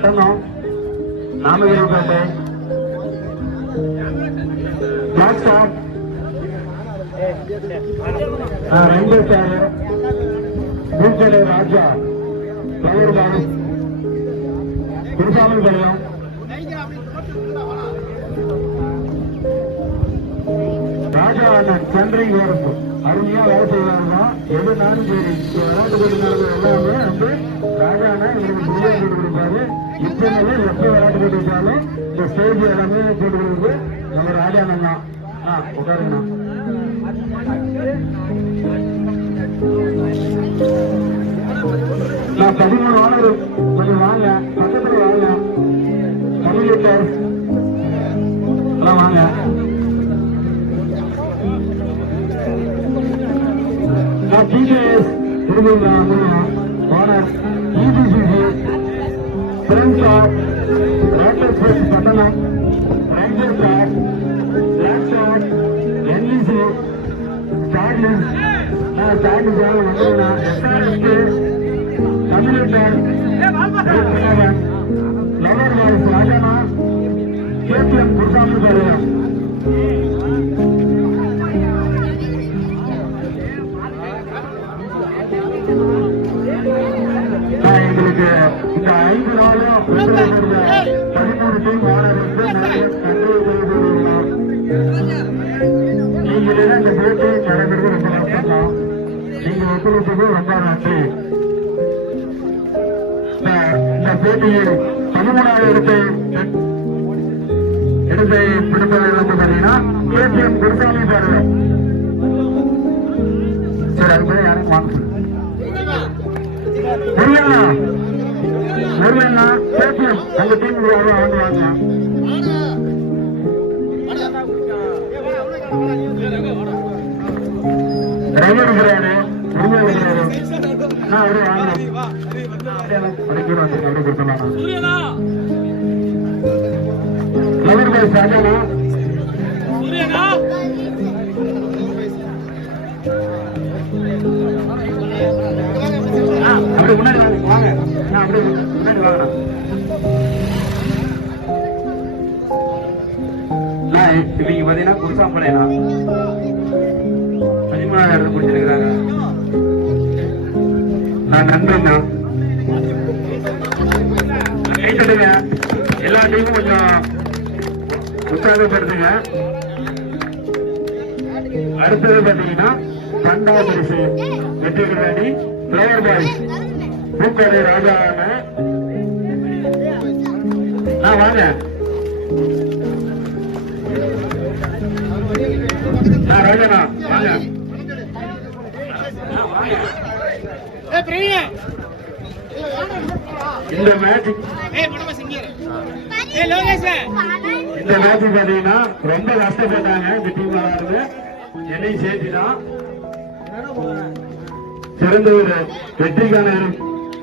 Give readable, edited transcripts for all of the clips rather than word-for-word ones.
பட்டணம் Namagiripettai black stop 2 sir பூக்கடை ராஜா கவுர்பால் குருசாமி பாளையம் ராஜா அண்ணன் சென்ட்ரிங் வரப்பு அருமையா வேலை செய்வாருன்னா எதுனாலும் சரி விளையாட்டு போட்டி நடந்த எல்லாமே வந்து ராஜா அண்ணன் எங்களுக்கு பிரியாணி போட்டு கொடுப்பாரு. இப்ப எப்ப விளையாட்டு போட்டி வச்சாலும் இந்த ஸ்டேஜ் எல்லாமே போட்டு கொடுக்குறது நம்ம ராஜா அண்ணன் தான். உட்காருங்கண்ணா. நான் 13 ஆனர் கொஞ்சம் வாங்க, பக்கத்துல வாங்க, கம்யூனிட்டர் எல்லாம் வாங்க. நான் DJS owner EPCC friends of ரேண்டர் ஃபர்ஸ்ட் பட்டணம் ரேண்டர்ஸ் ஆஃப் பிளாக் ஷாட் என்இசி ஸ்டார்லிஸ் ஸ்டார்லிஸ் வந்துடுறா எஸ்ஆர்எஸ்க்கு கம்யூனிட்டர் லவர் வாய்ஸ் ராஜானா கேபிஎம் குருசாமி பாளையம். எங்களுக்கு இந்த 5 நாளும் 13 டீம் ஆனவருக்கு நன்றி தெரிவித்துள்ளோம். நீங்க இந்த போட்டி நடைபெறுவது ரொம்ப கஷ்டம். நீங்க ஒத்துழைப்பது ரொம்ப நன்றி. இந்த போட்டியில் 13வது இடத்தை பிடிப்பதில் வந்து பாத்தீங்கன்னா கேபிஎம் குருசாமி பாளையம். சரி, அது மாதிரி யாரும் வாங்க முருகண்ணா கேபிஎம் அந்த டீம் வாங்க. ரவிவர் பிரியாணி அவரு வாங்க அப்படி கொடுத்தலாம். லவர் பாய் சாஜனா அப்படி முன்னாடி வாங்க. அப்படி முன்னாடி வாங்கண்ணா. இவங்க பாத்தீங்கன்னா குருசாம்பளையா 13வது இடத்துல பிடிச்சிருக்கிறாங்க. நான் நண்பன் தான். கைத்தடுங்க, எல்லா டீமும் கொஞ்சம் உற்சாகப்படுத்துங்க. அடுத்தது பாத்தீங்கன்னா 2வது பரிசு வெற்றி பெறாடி பிளேயர் பாய் பூக்கடை ராஜான வாங்க. ராஜாண்ணா வாங்க. இந்த மேட்ச் பாத்தீங்கன்னா ரொம்ப கஷ்டப்பட்டாங்க இந்த டீம் விளையாடுறது. என்னையும் சேர்த்துதான் சிறந்த ஒரு வெற்றிக்கான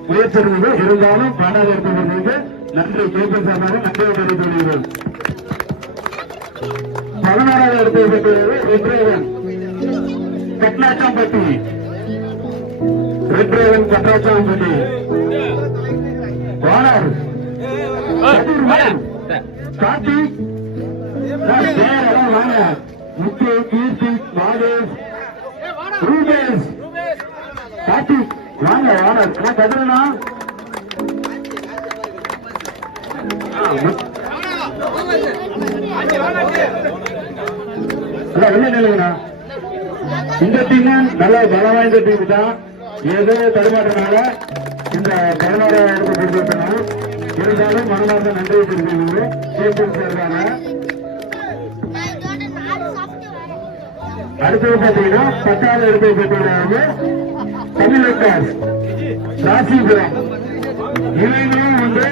முயற்சி இருந்தாலும் பாடாத இருப்பவர்களுக்கு நன்றி கேபிஎம் சார்பாக நன்றியை தெரிவித்துள்ளீர்கள். 16வது இடத்தை பெற்றவர் ரெட்ரேவன் கட்லாச்சாம்பட்டி. ரெட்ரேவன் கட்லாச்சாம்பட்டி ஓனர் கார்த்தி வாங்க. முக்கிய கீர்த்தி மாதேஷ் ரூபேஷ் கார்த்திக் வாங்க. ஓனர் கதிரனா இல்லைங்கண்ணா. இந்த டீம் நல்ல பலம் வாய்ந்த டீம் தான். ஏதோ தடுமாற்றனால இந்த 16வது இடத்தை கொடுத்துருக்கணும். இருந்தாலும் மனமார்ந்த நன்றியை தெரிவிக்கிறது கேபிஎம் சேர்ந்தாங்க. அடுத்தது பாத்தீங்கன்னா 10வது இடத்தை பெற்றவங்க தமிழக்கார் ராசிபுரம். இவங்களும் வந்து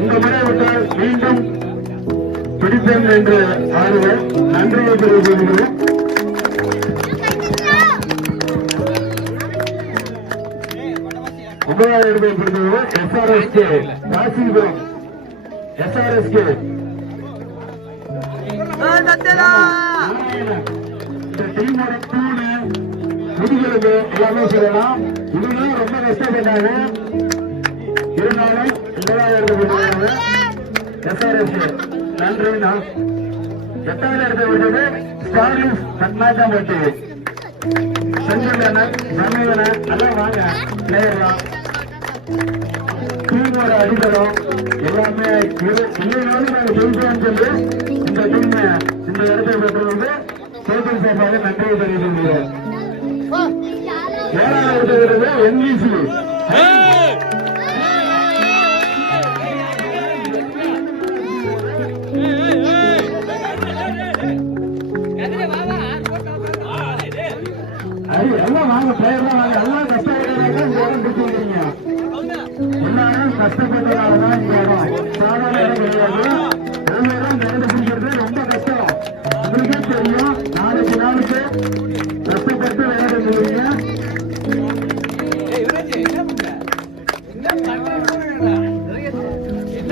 இந்த முறை விட்டால் மீண்டும் பிடிப்பேன் என்று ஆளுவர் நன்றியை தெரிவிக்கிறோம். முதலாவது இடத்தை பெறுவது எஸ்ஆர்எஸ்கே ராசிபுரம். எஸ்ஆர்எஸ்கே இந்த டீமோட முதுகெலும்பு எல்லாமே சொல்லலாம். இவங்களும் ரொம்ப கஷ்டப்பட்டாங்க. இருந்தாலும் முதலாவது இடத்துக்கு SRS நன்றிண்ணா. எட்டாவது இடத்தை விட்டது ஸ்டாலின் கட்நாயக்கம்பட்டி செஞ்சவன சமீபன எல்லாம் வாங்க பிளேயர்லாம் டீமோட அடித்தளம் எல்லாமே இல்லைனாலும் நாங்கள் ஜெயிச்சோம்னு சொல்லி இந்த டீம் இந்த இடத்தை பெற்று வந்து சைக்கிள் சேஃபாக நன்றியை தெரிவித்துள்ளோம். ஏழாவது இடத்தை NVC எல்லாம் வாங்க பிளேயர்லாம் வாங்க. எல்லாம் கஷ்டப்பட்டதால இந்த இடம் பிடிச்சிருக்கீங்க. எல்லாரும் கஷ்டப்பட்டதாலதான் இந்த இடம் சாதாரண இடம் கிடையாது. ஒவ்வொரு இடம் இந்த இடத்தை பிடிக்கிறது ரொம்ப கஷ்டம். உங்களுக்கே தெரியும். நாளைக்கு கஷ்டப்பட்டு விளையாட சொல்லுவீங்க.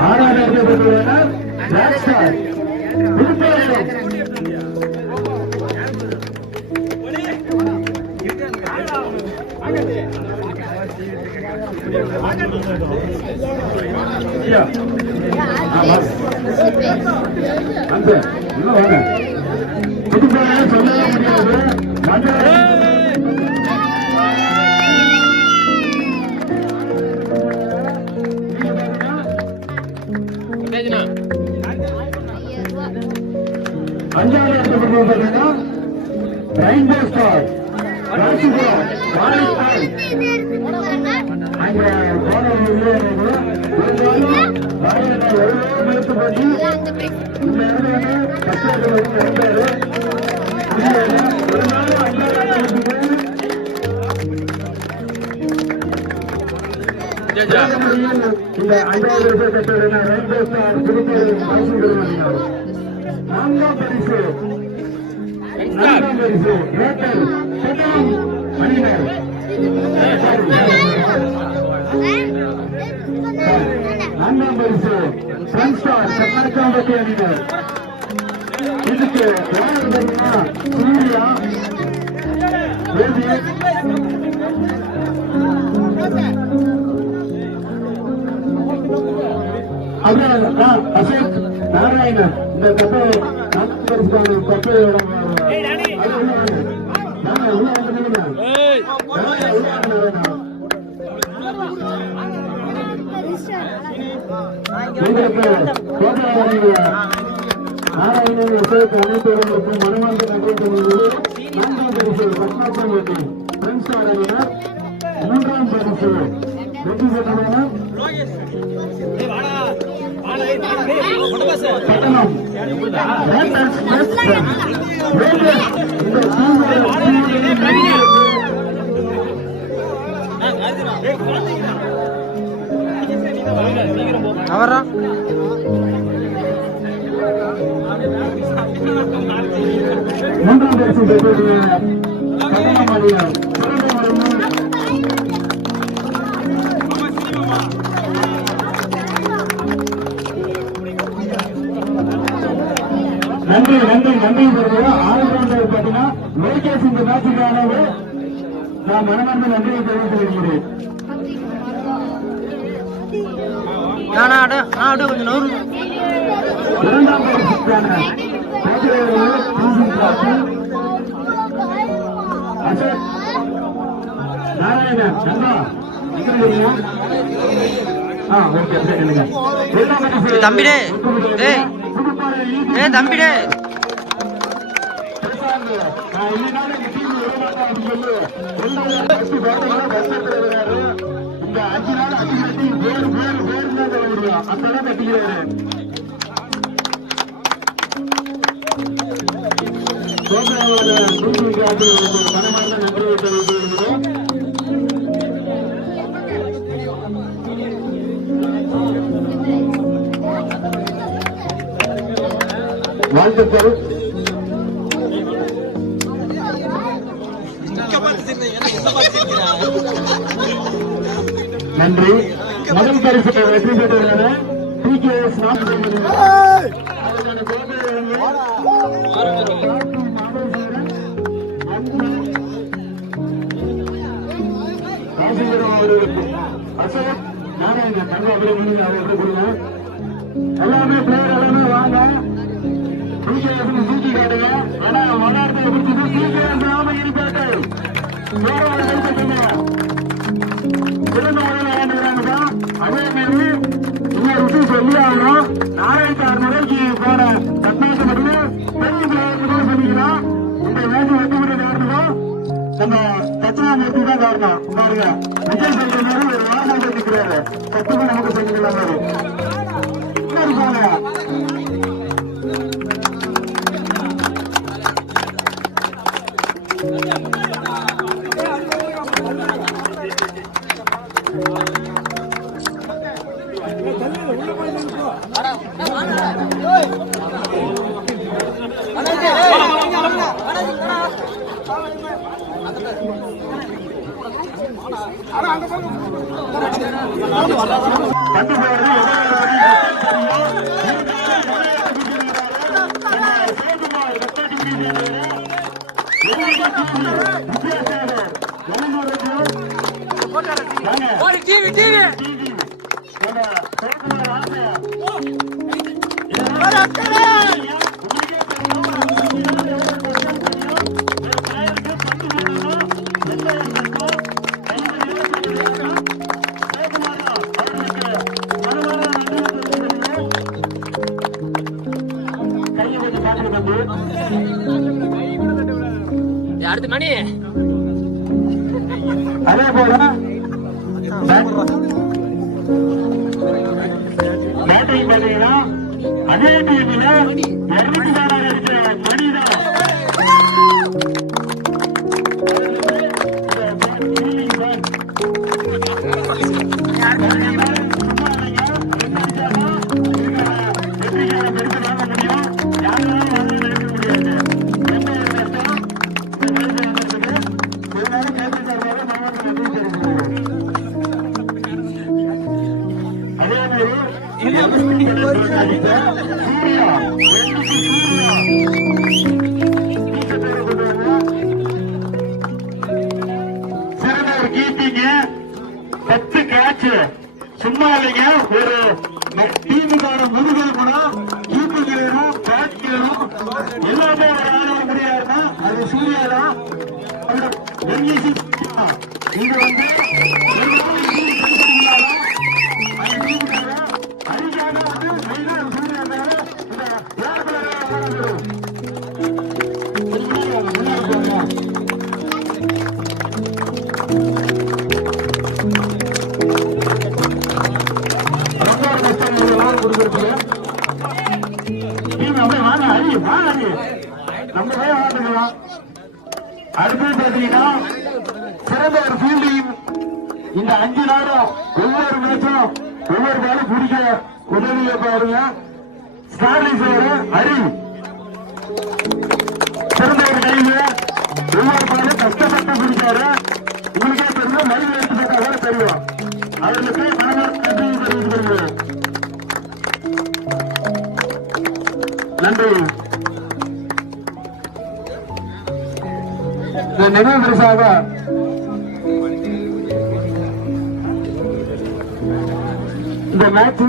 ஆறாவது இடத்தை பெற்றுள்ளனர் பிளாக் ஸ்டார் புதுப்பேரிடம். புதுப்பேரை சொல்லவே முடியாது. அஞ்சாவது இடத்துக்கு பார்த்தீங்கன்னா ரெயின்போ ஸ்டார் ராசிபுரம் வாழைக்காய் அங்க போன எழுத்து பண்ணி இந்த இடத்துல கஷ்டத்தில் இருந்தாரு. ஒரு நாள் இந்த அஞ்சாவது ரூபாய் கட்டணம் ரெயின்போ ஸ்டார் புதுப்பேரி வாசிபுரம். நான்காம் பரிசு ஏர்டெல் அணியினர் நான்காம் பரிசு சன் ஸ்டார் கர்நாடகாம்பட்டி அணியினர். இதுக்கு யார் பார்த்தீங்கன்னா சூர்யா அசோக் நாராயணன் இந்த கப்பை கப்பையோட நாராயணன் அசோக் அனைத்து மனமார்ந்த நன்றி தெரிவித்து நான்காம் பரிசு பத்மாசம்பட்டி பிரெண்ட்ஸ் அணியினர். மூன்றாம் பரிசு வெற்றி பெற்றவர் பட்டணம் அவரா மூன்றாம் பரிசு பெற்ற பட்டணம் அணியார். நன்றி நன்றி நன்றி. ஆளுநர் பார்த்தீங்கன்னா லோகேஷ் இந்த மேட்சுக்கானது நான் மனமார்ந்த நன்றியை தெரிவித்துக் கொள்கிறேன். இரண்டாம் பரிசுக்கான அசோக் நாராயணன் சந்தா தம்பிடே தம்பிடே இந்த 5 நாள் அடிக்கடி வேறு வேறு வேறு தான் சொல்ல முடியும். அப்பதான் கட்டிக்கிறாரு. மனமார்ந்த நன்றியை தெரிவித்துள்ளோம். வாழ்த்துக்கள். நன்றி. முதல் பரிசு வெற்றி பெற்றுள்ளன TKS எல்லாமே பிளேயர் எல்லாமே வாங்க. தூக்கி காட்டுங்க. ஆனா விளையாட்டு பிடிச்சது சீக்கிரம் கிராம இருப்பாட்டு வேற ஒரு கருத்துங்க. சிறந்த முறையில் விளையாண்டுக்கிறாங்க. அதே மாதிரி இன்னொரு விஷயம் சொல்லி ஆகணும். 4600 ரூபாய்க்கு போன பத்மாசம் மட்டும் பெரிய பிளேயருக்கு சொல்லிக்கலாம். இந்த மேட்ச் வெற்றி பெற்ற காரணம் நம்ம தட்சிணாமூர்த்தி தான் காரணம். பாருங்க, விஜய் சொல்ற மாதிரி ஒரு வாரம் இருக்கிறாரு. சத்துமா நமக்கு செஞ்சுக்கலாம். இன்னொரு போங்க அடுத்த மணி. அதே போல பேட்டிங் பாத்தீங்கன்னா அதே டீம்ல 204 அடிச்ச மணிதான் சும்மா இல்லைங்க. ஒரு டீமுக்கான முதுகல் குணம் கீப்பிங்கும் பேட்டிங்கும் எல்லாமே ஒரு ஆள முடியாதுன்னா அது சூர்யா தான். இங்க வந்து அடுத்து பாத்தீங்கன்னா சிறந்த ஒரு ஃபீல்டிங். இந்த 5 நாளும் ஒவ்வொரு மேட்சும் ஒவ்வொரு பாலும் பிடிக்க உதவியை பாருங்க. ஸ்டார்லிஸ் ஹரி சிறந்த ஒரு கைது. ஒவ்வொரு பாலும் கஷ்டப்பட்டு பிடிச்சாரு. உங்களுக்கே தெரியும், மனித எடுத்துக்காக தெரியும். அவர்களுக்கு மனமார்ந்த நன்றி தெரிவித்துக் நன்றி. நினைவு பரிசாக இந்த மேட்ச்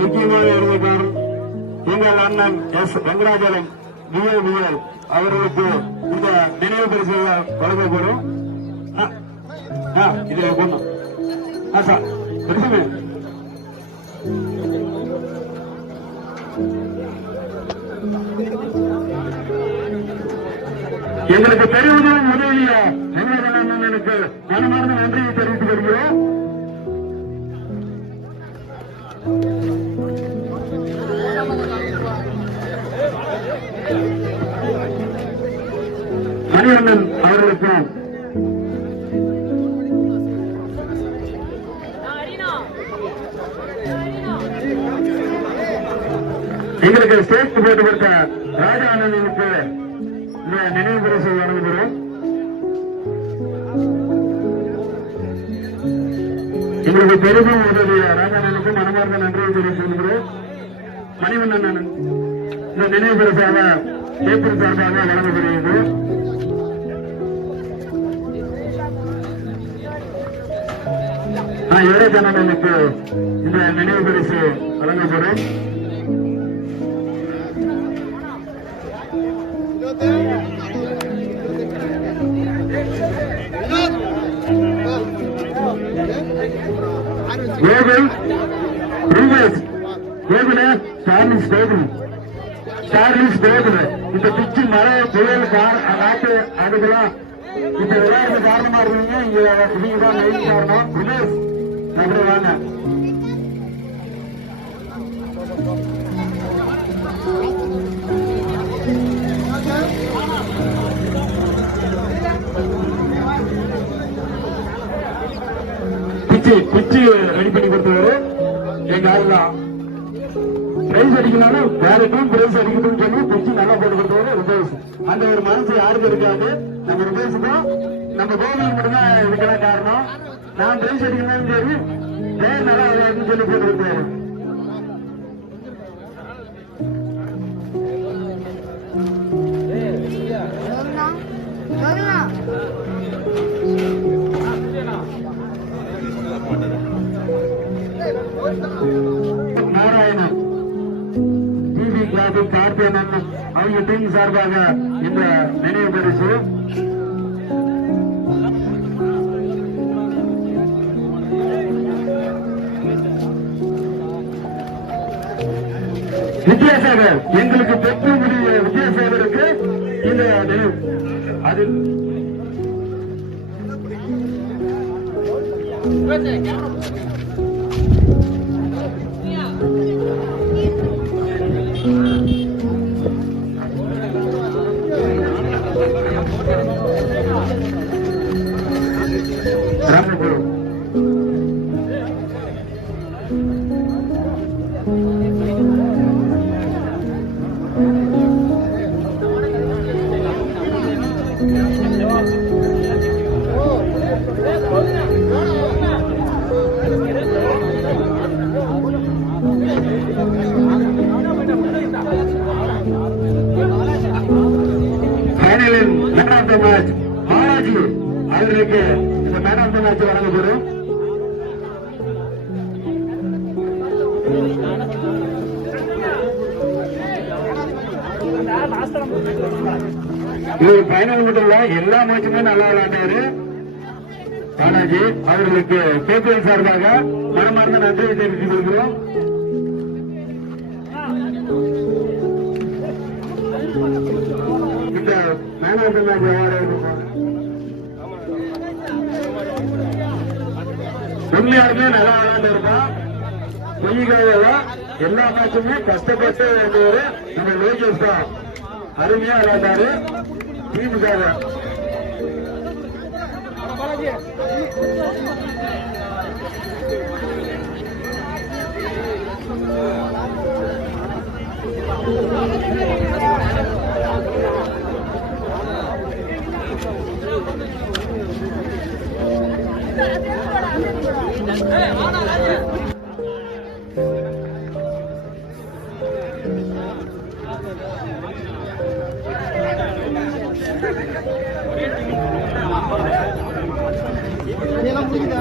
முக்கியமான இருந்தவர் எங்கள் அண்ணன் எஸ் வெங்கடாஜலம் விஎல் அவர்களுக்கு இந்த நினைவு பரிசாக வழங்கப்படும். இது பொண்ணும் சார் பெருசுமே எங்களுக்கு பெருவதும் உதவிய எனக்கு மனமார்ந்த நன்றியை தெரிவித்துக் கொள்கிறோம். மணிவண்ணன் அவர்களுக்கு எங்களுக்கு ஸ்டேட் போட்டு கொடுத்த ராஜா அண்ணனுக்கு இந்த நினைவு பரிசு வழங்குகிறோம். எங்களுக்கு பெரிதும் உதவிய ராஜா அண்ணனுக்கு மனமார்ந்த நன்றியை தெரிவித்துக் கொள்கிறோம். மணிவண்ணன் இந்த நினைவு பரிசாக ஏப்ரல் சார்பாக வழங்கப்படுகிறது. யுவராஜனுக்கு இந்த நினைவு பரிசு வழங்கப்படும். கோகுல் ரூபேஷ் கோகுல சார்லிஸ் கோகுல இந்த பிச்சு மழை புயல் காட்டு அதுக்கெல்லாம் இப்ப விளையாடுறது காரணமா இருக்கீங்க. இங்க தான் மெயின் காரணம். ரூபேஷ் அப்படி வாங்க. பிச்சு ரெடி பண்ணி கொடுத்தவரு எங்க ஆளுதான். பிரைஸ் அடிக்கணும் வேற டீம் பிரைஸ் அடிக்கணும்னு சொல்லி பிச்சு நல்லா போட்டு கொடுத்தவரு ருபேஷ். அந்த ஒரு மனசு யாருக்கு இருக்காது. நம்ம ருபேஷ் தான் நம்ம கோவில் மட்டும்தான் இதுக்கெல்லாம் காரணம். நான் பிரைஸ் அடிக்கணும்னு சொல்லி வேற நல்லா விளையாடுன்னு சொல்லி போட்டு கொடுத்தாரு. நாராயணன் டிவி கிளாப் கார்த்தியன் அவங்க டீம் சார்பாக இந்த நினைவு பரிசு. வித்யாசாகர் எங்களுக்கு பெற்று முடிய வித்யாசாகருக்கு இந்த நினைவு அதில் ராமபுரம் ஃபைனலில் மேன் ஆஃப் த மேட்ச் மாராஜி அவர்களுக்கு இந்த மேன் ஆஃப் த மேட்ச் வழங்கப்படும். இது ஃபைனல் மட்டும் இல்ல, எல்லா மேட்சுமே நல்லா விளையாண்டாரு பாலாஜி அவர்களுக்கு கேபிஎல் சார்பாக மனமார்ந்த நன்றியை தெரிவித்துக் கொள்கிறோம். இந்த man of the match award உண்மையாருமே நல்லா விளையாண்டு இருப்பான். பொய்காவெல்லாம் எல்லா மேட்சுமே கஷ்டப்பட்டு வந்தவர் நம்ம லோகேஷ் தான் அருமையா விளையாண்டாரு டீமுக்காக. இதெல்லாம் முடியுதா?